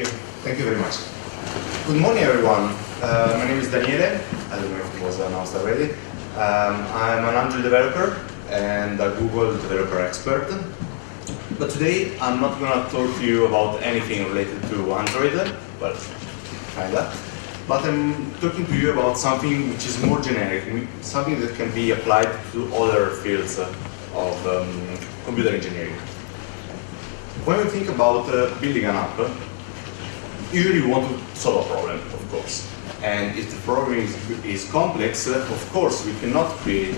you. Thank you very much. Good morning, everyone. My name is Daniele. I don't know if it was announced already. I'm an Android developer and a Google developer expert. But today, I'm not going to talk to you about anything related to Android, well, kinda. But I'm talking to you about something which is more generic, something that can be applied to other fields of computer engineering. When we think about building an app, usually we want to solve a problem, of course. And if the problem is complex, of course, we cannot create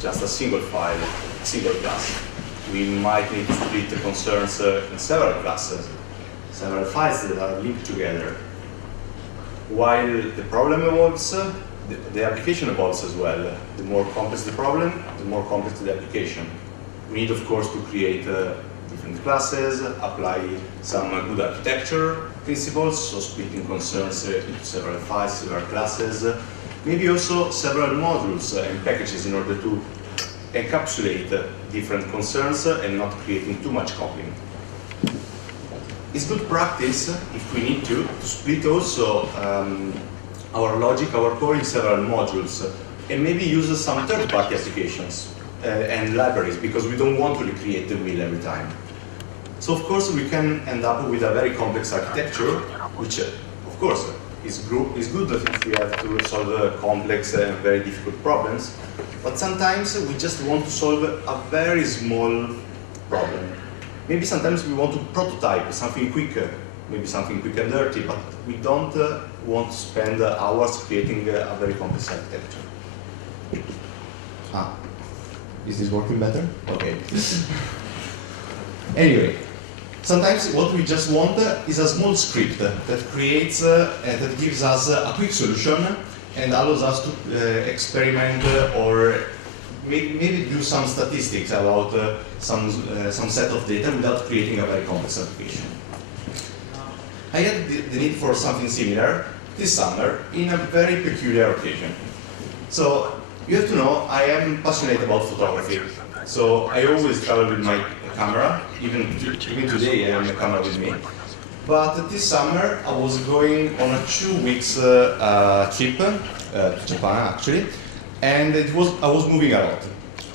just a single file, a single class. We might need to split the concerns in several classes, several files that are linked together. While the problem evolves, the application evolves as well. The more complex the problem, the more complex the application. We need, of course, to create different classes, apply some good architecture principles, so splitting concerns into several files, several classes, maybe also several modules and packages in order to encapsulate different concerns and not creating too much coupling. It's good practice, if we need to split also our logic, our core in several modules, and maybe use some third-party applications and libraries, because we don't want to recreate the wheel every time. So of course we can end up with a very complex architecture, which of course is good if we have to solve complex and very difficult problems, but sometimes we just want to solve a very small problem. Maybe sometimes we want to prototype something quicker, maybe something quick and dirty, but we don't want to spend hours creating a very complex architecture. Is this working better? Okay. Anyway, sometimes what we just want is a small script that creates and that gives us a quick solution and allows us to experiment or maybe do some statistics about some set of data without creating a very complex application. I had the need for something similar this summer in a very peculiar occasion. So you have to know I am passionate about photography. So I always travel with my camera, even today I have a camera with me. But this summer I was going on a 2 weeks trip to Japan actually, and I was moving a lot.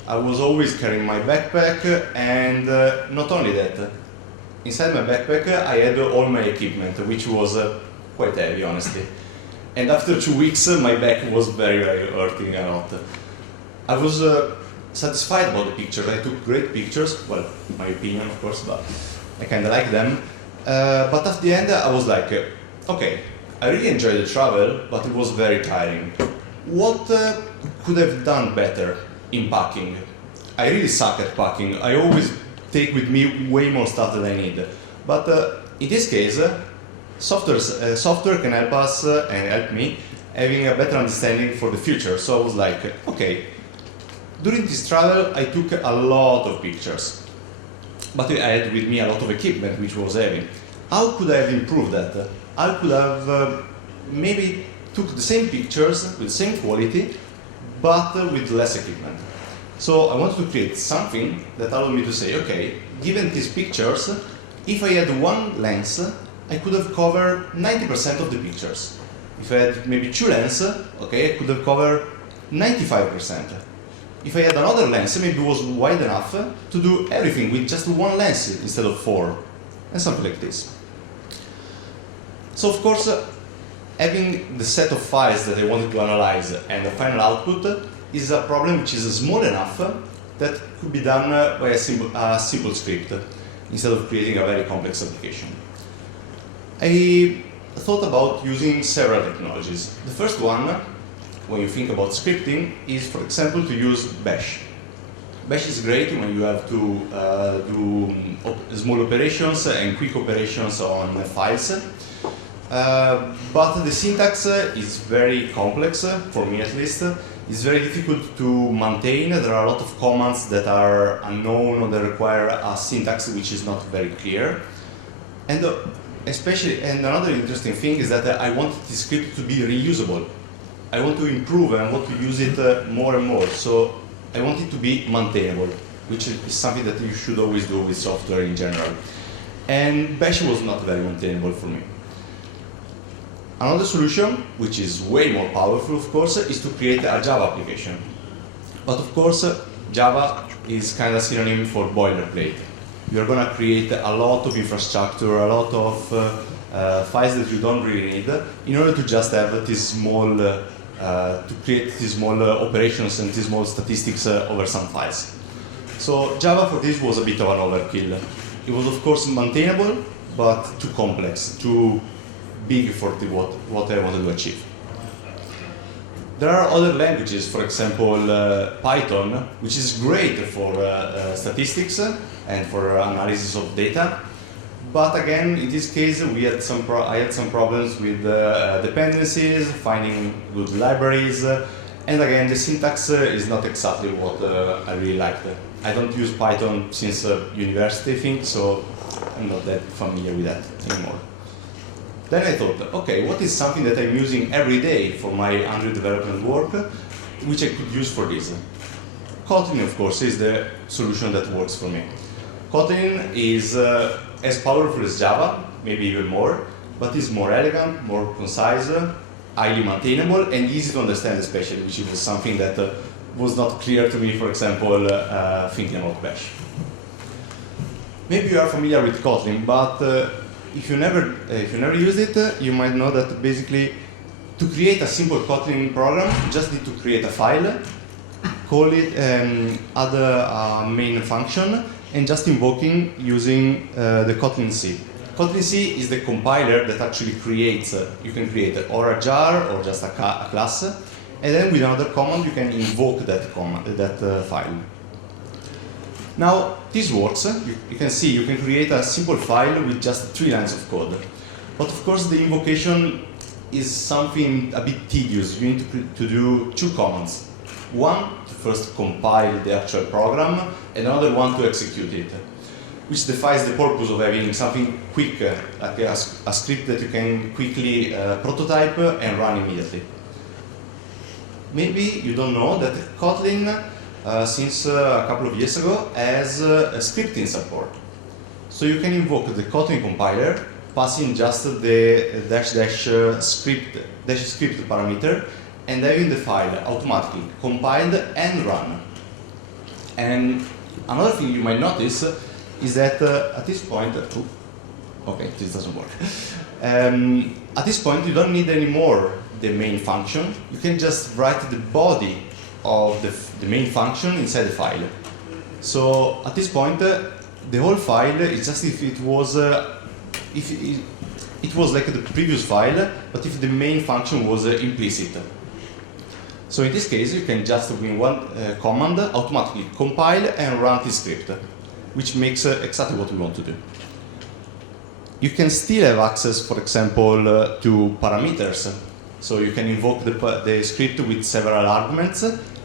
I was always carrying my backpack, and not only that, inside my backpack I had all my equipment, which was quite heavy honestly. And after 2 weeks my back was very hurting a lot. I was satisfied about the pictures. I took great pictures, well, my opinion of course, but I kind of like them. But at the end I was like, okay, I really enjoyed the travel, but it was very tiring. What could I have done better in packing? I really suck at packing. I always take with me way more stuff than I need. But in this case, software can help us and help me having a better understanding for the future. So I was like, okay, during this travel I took a lot of pictures, but I had with me a lot of equipment which was heavy. How could I have improved that? I could have maybe took the same pictures with the same quality, but with less equipment. So I wanted to create something that allowed me to say, okay, given these pictures, if I had one lens, I could have covered 90% of the pictures. If I had maybe 2 lenses, okay, I could have covered 95%. If I had another lens, maybe it was wide enough to do everything with just 1 lens instead of 4, and something like this. So of course, having the set of files that I wanted to analyze and the final output is a problem which is small enough that could be done by a simple script instead of creating a very complex application. I thought about using several technologies. The first one, when you think about scripting, is for example to use Bash. Bash is great when you have to do small operations and quick operations on files. But the syntax is very complex, for me at least. It's very difficult to maintain. There are a lot of commands that are unknown or that require a syntax which is not very clear. And another interesting thing is that I want this script to be reusable. I want to improve and I want to use it more and more. So I want it to be maintainable, which is something that you should always do with software in general. And Bash was not very maintainable for me. Another solution, which is way more powerful, of course, is to create a Java application. But of course, Java is kind of synonym for boilerplate. You're going to create a lot of infrastructure, a lot of files that you don't really need in order to just have this small, to create these small operations and these small statistics over some files. So Java for this was a bit of an overkill. It was of course maintainable, but too complex, too big for what I wanted to achieve. There are other languages, for example, Python, which is great for statistics and for analysis of data. But again, in this case, I had some problems with dependencies, finding good libraries, and again, the syntax is not exactly what I really liked. I don't use Python since university, I think, so I'm not that familiar with that anymore. Then I thought, okay, what is something that I'm using every day for my Android development work, which I could use for this? Kotlin, of course, is the solution that works for me. Kotlin is as powerful as Java, maybe even more, but is more elegant, more concise, highly maintainable, and easy to understand especially, which was something that was not clear to me, for example, thinking about Bash. Maybe you are familiar with Kotlin, but if you never used it, you might know that basically to create a simple Kotlin program, you just need to create a file, call it, add a main function, and just invoking using the Kotlin C. Kotlin C is the compiler that actually creates, you can create or a jar or just a class, and then with another command you can invoke that file. Now, this works. You can see you can create a simple file with just 3 lines of code. But of course, the invocation is something a bit tedious. You need to do 2 commands. One to first compile the actual program, and another one to execute it, which defies the purpose of having something quick, like a script that you can quickly prototype and run immediately. Maybe you don't know that Kotlin since a couple of years ago has a scripting support. So you can invoke the Kotlin compiler, passing just the script parameter, and having the file automatically compiled and run. And another thing you might notice is that at this point, okay, this doesn't work. At this point, you don't need anymore the main function. You can just write the body of the main function inside the file. So at this point, the whole file is just if it was like the previous file, but if the main function was implicit. So in this case, you can just with one command automatically compile and run this script, which makes exactly what we want to do. You can still have access, for example, to parameters. So you can invoke the script with several arguments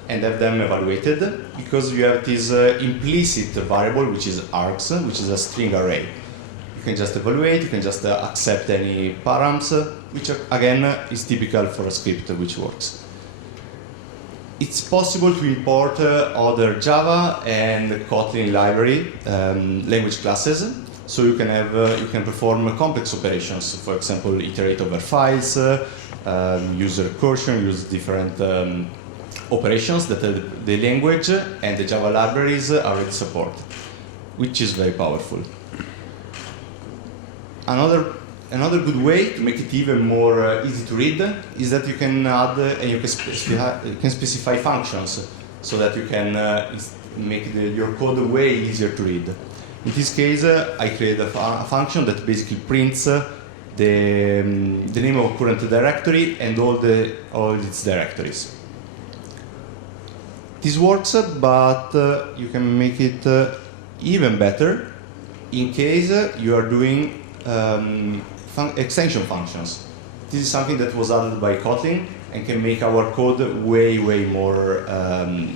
and have them evaluated, because you have this implicit variable, which is args, which is a string array. You can just evaluate, you can just accept any params, which again is typical for a script which works. It's possible to import other Java and Kotlin library language classes, so you can perform complex operations. For example, iterate over files, use recursion, use different operations that the language and the Java libraries already support, which is very powerful. Another good way to make it even more easy to read is that you can add and you can specify functions so that you can make your code way easier to read. In this case, I created a function that basically prints the name of a current directory and all its directories. This works, but you can make it even better in case you are doing extension functions. This is something that was added by Kotlin and can make our code way more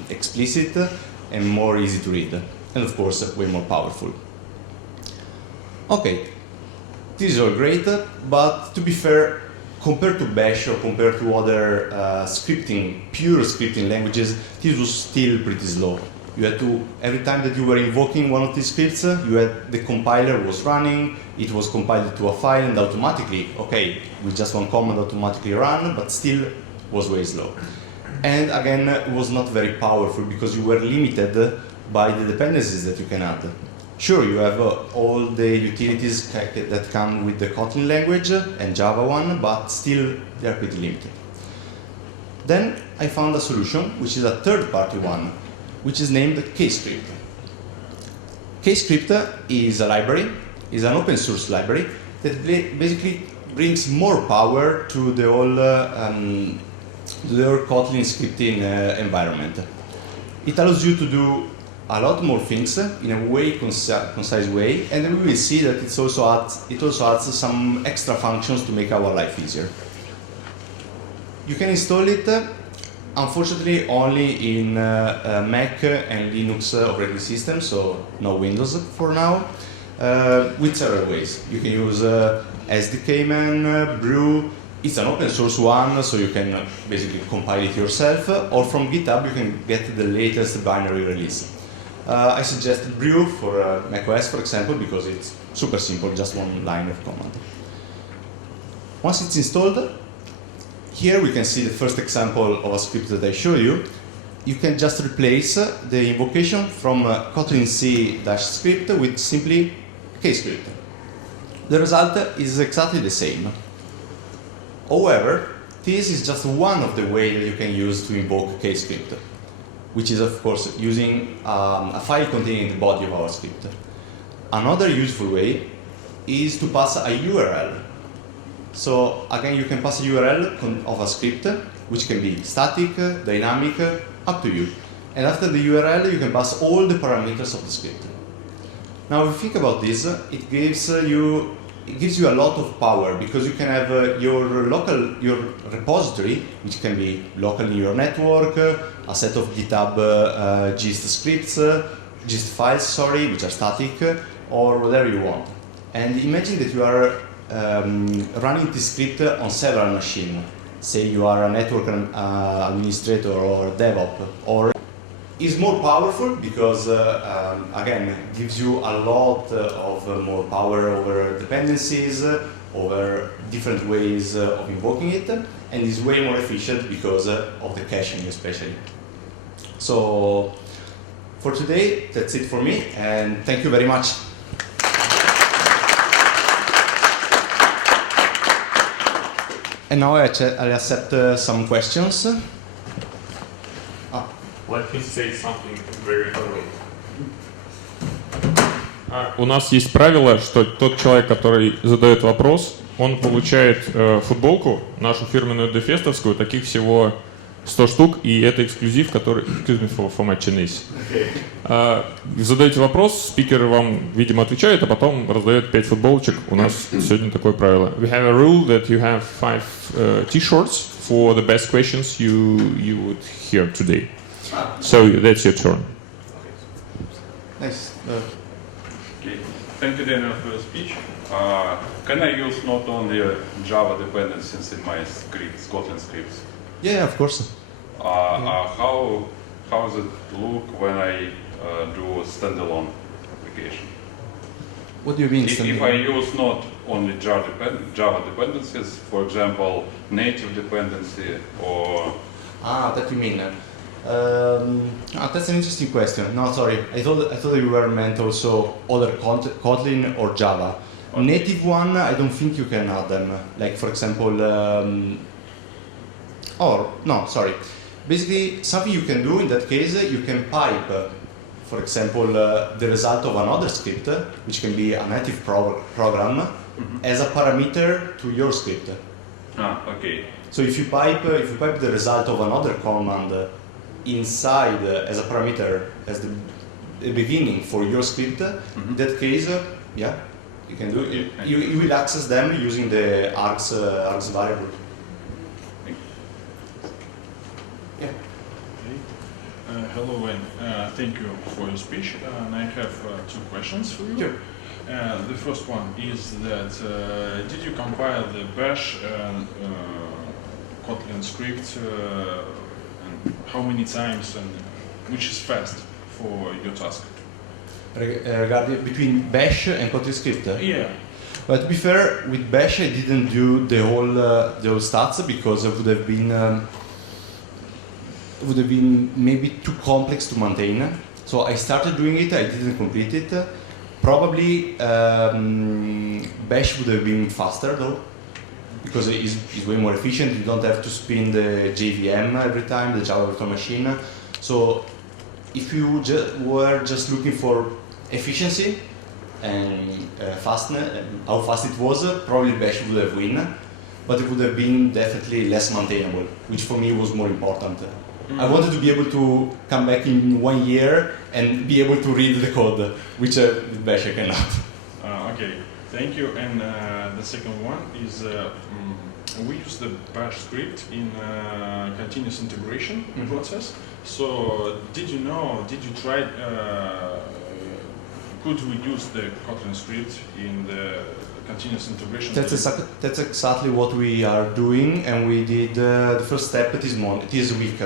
explicit and more easy to read, and of course way more powerful. Okay, this is all great, but to be fair, compared to Bash or compared to other pure scripting languages, this was still pretty slow. You had to, every time that you were invoking one of these scripts, you had the compiler was running, it was compiled to a file, and automatically, okay, with just one command automatically run, but still was way slow. And again, it was not very powerful because you were limited by the dependencies that you can add. Sure, you have all the utilities that come with the Kotlin language and Java one, but still they are pretty limited. Then I found a solution, which is a third-party one, which is named KScript. KScript is a library, is an open source library that basically brings more power to the whole Kotlin scripting environment. It allows you to do a lot more things in a way concise way, and then we will see that it also adds some extra functions to make our life easier. You can install it, unfortunately, only in Mac and Linux operating systems, so no Windows for now, with several ways. You can use SDKman, Brew. It's an open source one, so you can basically compile it yourself, or from GitHub you can get the latest binary release. I suggested Brew for macOS, for example, because it's super simple, just one line of command. Once it's installed, here we can see the first example of a script that I show you. You can just replace the invocation from Kotlin C-script with simply KScript. The result is exactly the same. However, this is just one of the ways that you can use to invoke KScript, which is, of course, using a file containing the body of our script. Another useful way is to pass a URL. So again, you can pass a URL of a script, which can be static, dynamic, up to you. And after the URL, you can pass all the parameters of the script. Now, if you think about this, it gives you a lot of power, because you can have your repository, which can be local in your network, a set of GitHub gist scripts, gist files, sorry, which are static, or whatever you want. And imagine that you are running this script on several machines. Say you are a network administrator or DevOps, or is more powerful because, again, gives you a lot of more power over dependencies, over different ways of invoking it, and is way more efficient because of the caching especially. So for today, that's it for me, and thank you very much. And now I accept some questions. Let me say something very early. У нас есть правило, что тот человек, который задает вопрос, он получает футболку, нашу фирменную дефестовскую, таких всего 100 штук, и это эксклюзив, который... Excuse me for my Chinese. Задаете вопрос, спикер вам, видимо, отвечает, а потом раздает 5 футболочек. У нас сегодня такое правило. We have a rule that you have 5 t-shirts for the best questions you would hear today. So that's your turn. Nice. Okay. Thank you, Daniel, for your speech. Can I use not only Java dependencies in my scripts, Kotlin scripts? Yeah, of course. How does it look when I do a standalone application? What do you mean? If I use not only Java dependencies, for example, native dependency or... that you mean. That's an interesting question. No, sorry. I thought you were meant also other Kotlin or Java. Okay. Native one, I don't think you can add them. Like, for example, basically, something you can do in that case, you can pipe, for example, the result of another script, which can be a native program, as a parameter to your script. Okay. So if you pipe the result of another command inside as a parameter as the beginning for your script, in that case, yeah, you can do it. You will access them using the args variable. Yeah. Hello, and thank you for your speech. And I have 2 questions for you. Sure. The first one is that did you compile the Bash Kotlin script and how many times, and which is fast for your task. Regarding between Bash and Kotlin script. Yeah. But to be fair, with Bash I didn't do the whole stats because it would have been maybe too complex to maintain. So I started doing it, I didn't complete it. Probably Bash would have been faster though, because it's way more efficient. You don't have to spin the JVM every time, the Java virtual machine. So if you were just looking for efficiency and fastness, how fast it was, probably Bash would have won, but it would have been definitely less maintainable, which for me was more important. I wanted to be able to come back in 1 year and be able to read the code, which with Bash I cannot. Okay, thank you. And the second one is we use the Bash script in continuous integration process. So did you try, could we use the Kotlin script in the continuous integration? That's exactly what we are doing, and we did the first step this week.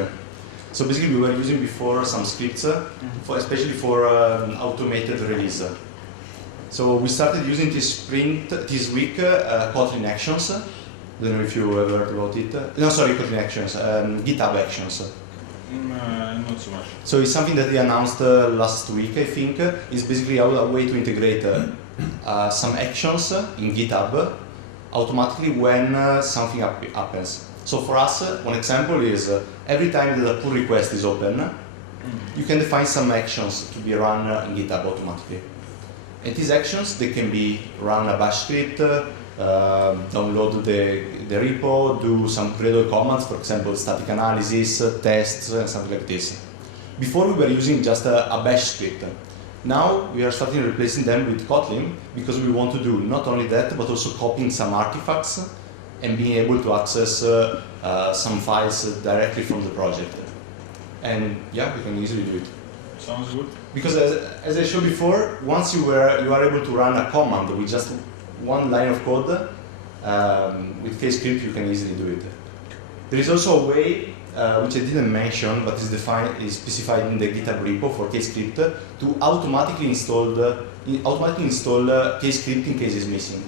So basically we were using before some scripts, especially for automated release. So we started using this week Kotlin Actions. I don't know if you ever heard about it. No, sorry, Kotlin Actions, GitHub Actions. Not so much. So it's something that they announced last week, I think. It's basically a way to integrate some actions in GitHub automatically when something happens. So for us, one example is every time that a pull request is open, you can define some actions to be run in GitHub automatically. And these actions, they can be run a bash script, download the repo, do some gradle commands, for example, static analysis, tests, and something like this. Before we were using just a bash script. Now we are starting replacing them with Kotlin because we want to do not only that, but also copying some artifacts and being able to access some files directly from the project. And yeah, we can easily do it. Sounds good. Because as I showed before, once you are able to run a command with just one line of code, with kscript you can easily do it. There is also a way, which I didn't mention, but is specified in the GitHub repo for kscript, to automatically install kscript in case it's missing.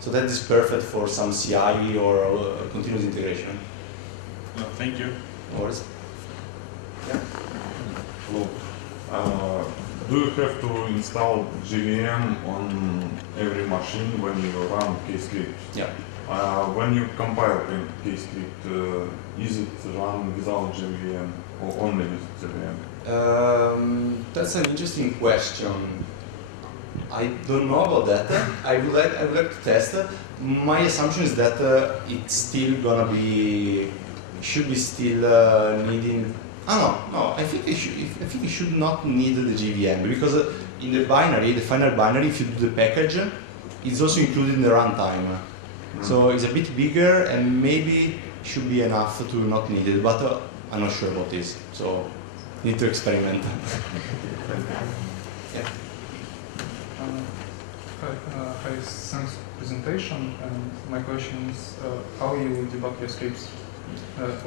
So that is perfect for some CI or continuous integration. Thank you. No worries. Yeah. Hello. Do you have to install JVM on every machine when you run kscript? Yeah. When you compile kscript, is it run without JVM or only with JVM? That's an interesting question. I don't know about that. I would like to test. My assumption is that it's still gonna be, should be still needing. No. I think it should not need the JVM because in the binary, the final binary, if you do the package, it's also included in the runtime. So it's a bit bigger and maybe should be enough to not need it, but I'm not sure about this. So need to experiment. Yeah. Hi, thanks for presentation. My question is how you debug your scripts,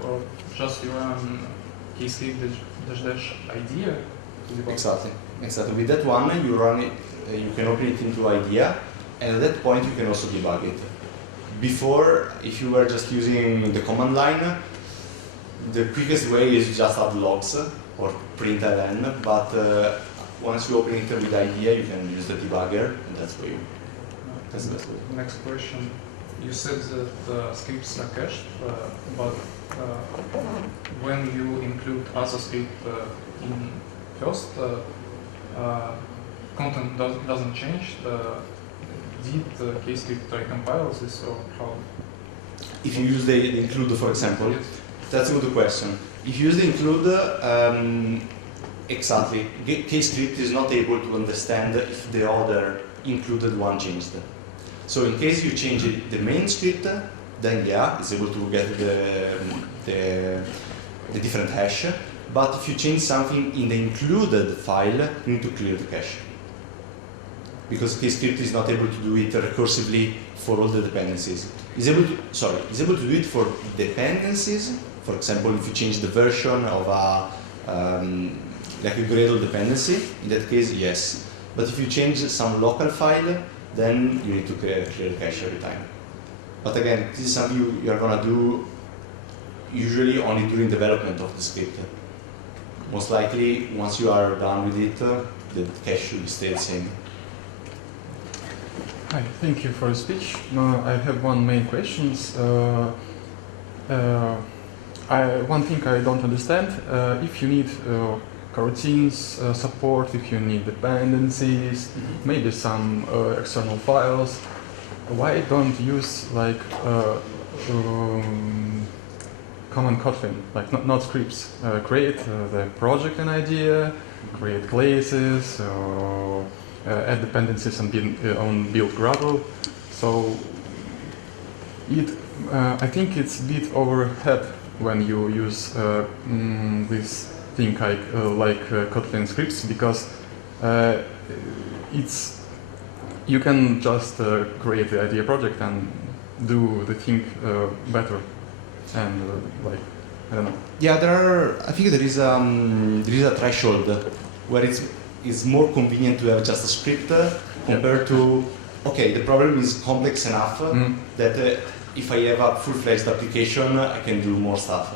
or just you run kscript -idea to debug? Exactly. With that one, you run it. You can open it into IDEA, and at that point you can also debug it. Before, if you were just using the command line, the quickest way is just add logs or println. But once you open it with IDEA, you can use the debugger, and that's where that's the best way. Next question. You said that scripts are cached, but when you include other script in first, content doesn't change. Did kscript recompile this, or how? If you use the include, for example, Yes. that's a good question. If you use the include, exactly, kscript is not able to understand if the other included one changed. So in case you change the main script, then yeah, it's able to get the different hash. But if you change something in the included file, you need to clear the cache. Because kscript is not able to do it recursively for all the dependencies. It's able to do it for dependencies. For example, if you change the version of a like a Gradle dependency, in that case, yes. But if you change some local file, then you need to clear the cache every time. But again, this is something you're going to do usually only during development of the script. Most likely, once you are done with it, the cache should stay the same. Hi, thank you for the speech. I have one main question. One thing I don't understand, if you need coroutines support, if you need dependencies, maybe some external files, why don't use like common Kotlin, like not scripts? Create the project and idea, create classes, add dependencies on build Gradle. So I think it's a bit overhead when you use this thing like Kotlin scripts, because you can just create the idea project and do the thing better, and like I don't know. Yeah, I think there is a threshold where it's more convenient to have just a script compared to, okay, the problem is complex enough that if I have a full-fledged application, I can do more stuff.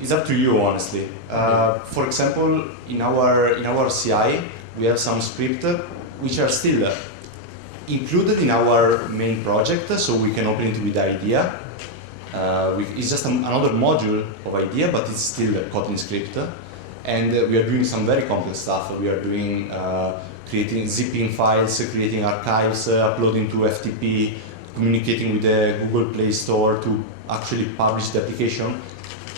It's up to you, honestly. For example, in our CI, we have some scripts which are still included in our main project, so we can open it with the idea. It's just another module of idea, but it's still a Kotlin script. And we are doing some very complex stuff. We are doing creating zipping files, creating archives, uploading to FTP, communicating with the Google Play Store to actually publish the application.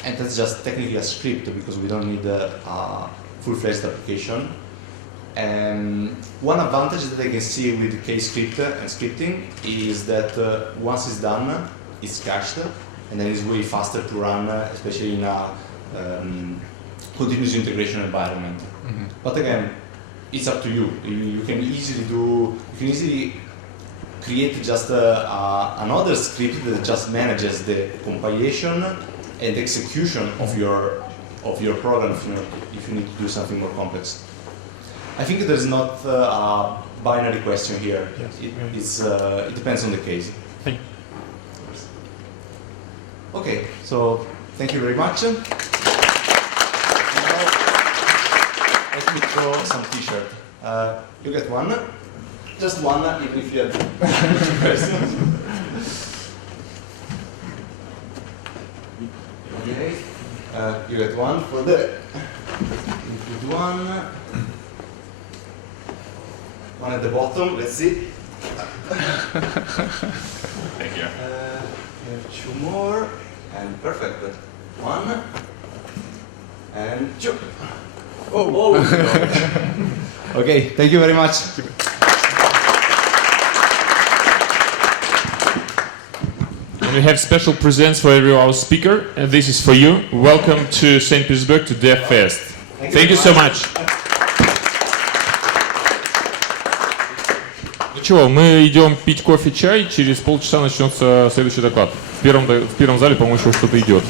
And that's just technically a script because we don't need a full-fledged application. And one advantage that I can see with Kscript and scripting is that once it's done, it's cached, and then it's way faster to run, especially in a continuous integration environment. But again, it's up to you. You can easily create just another script that just manages the compilation and execution of your program if you need to do something more complex. I think there's not a binary question here. Yes. It depends on the case. Thank you. Okay, so thank you very much. Now, let me throw some t-shirt. You get one. Just one, even if you have two questions. Okay. You get one for the. You put one. One at the bottom. Let's see. Thank you. We have two more, and perfect. One and two. Oh. Okay. Thank you very much. We have special presents for every our speaker, and this is for you. Welcome to St. Petersburg to Dev Fest. Thank you so much. Ну чего, мы идем пить кофе, чай, через полчаса начнется следующий доклад. В первом зале, по-моему, еще что-то идет.